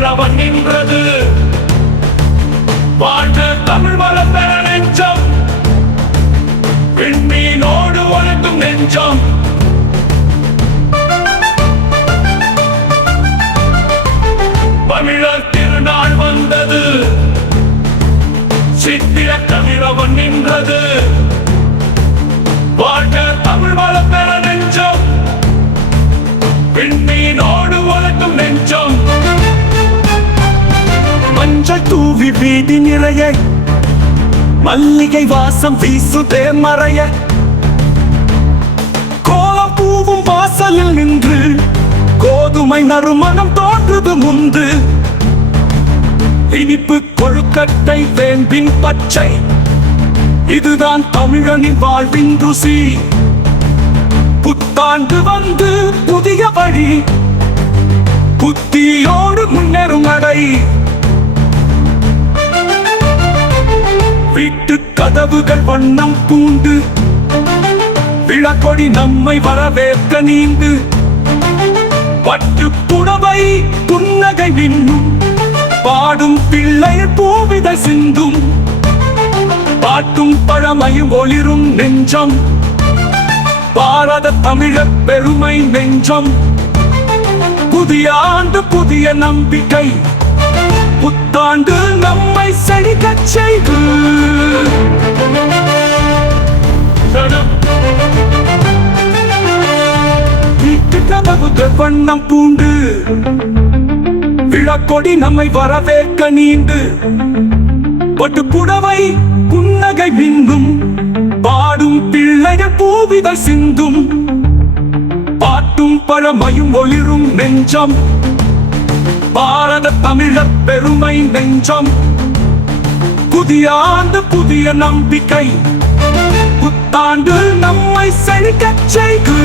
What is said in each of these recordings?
கதிரவன் நின்றது. வாழ்க தமிழ் வளர்ந்த நெஞ்சம். விண்மீனோடு ஒழுங்கும் நெஞ்சம். தமிழர் திருநாள் வந்தது. சித்திர தமிழவன் நின்றது. மஞ்சள் வீதி நிறைய. மல்லிகை வாசம் வீசுதே மறைய. கோலப்பூவும் வாசலில் நின்று கோதுமை நறுமணம் தோன்றுது முந்து. இனிப்பு கொழுக்கட்டை வேம்பின் பச்சை. இதுதான் தமிழனின் வாழ்வின் ருசி. புத்தாண்டு வந்து புதிய வழி. புத்தியோடு முன்னேறும் கதவுகள் வண்ணம் பூண்டு. விழக்கொடி நம்மை வரவேற்க நீண்டு. பட்டு புடவை புன்னகை மின்னும். பாடும் பிள்ளை பூவித சிந்தும். பாட்டும் பழமையும் ஒளிரும் நெஞ்சம். பாரத தமிழர் பெருமை நெஞ்சம். புதிய ஆண்டு புதிய நம்பிக்கை. புத்தாண்டு நம்மை செழிக்கச் செய்து. வீட்டு கதவுகள் வண்ணம் பூண்டு. விழக்கொடி நம்மை வரவேற்க நீண்டு. பட்டு புடவை புன்னகை மின்னும். பாடும் பிள்ளைகள் பூவிதழ் சிந்தும். பாட்டும் பழமையும் ஒளிரும் நெஞ்சம். பாரத தமிழ பெருமை நெஞ்சம். புதிய ஆண்டு புதிய நம்பிக்கை. புத்தாண்டு நம்மை செழிக்க செய்கு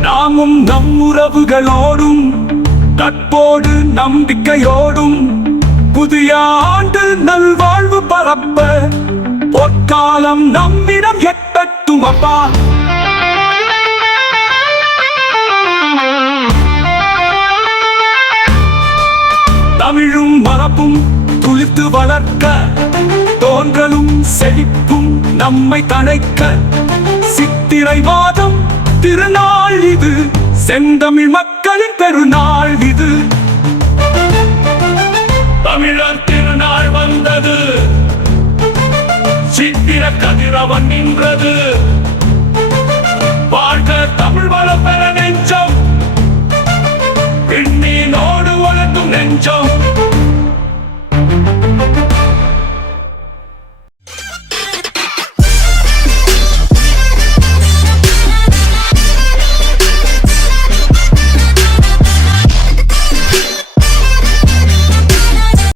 நாமும் நம் உறவுகளோடும் நட்போடு நம்பிக்கையோடும் புதிய ஆண்டு நல்வாழ்வு பரப்ப பொற்காலம் நம்மிடம் எட்டட்டும் அப்பா. தமிழும் மரபும் துளித்து வளர்க்க தோன்றலும் செழிப்பும் நம்மை தழைக்க சித்திரை மாதம் திருநாள் இது செந்தமிழ் மக்கள் பெருநாள் இது. தமிழர் திருநாள் வந்தது. சித்திர கதிரவன் நின்றது.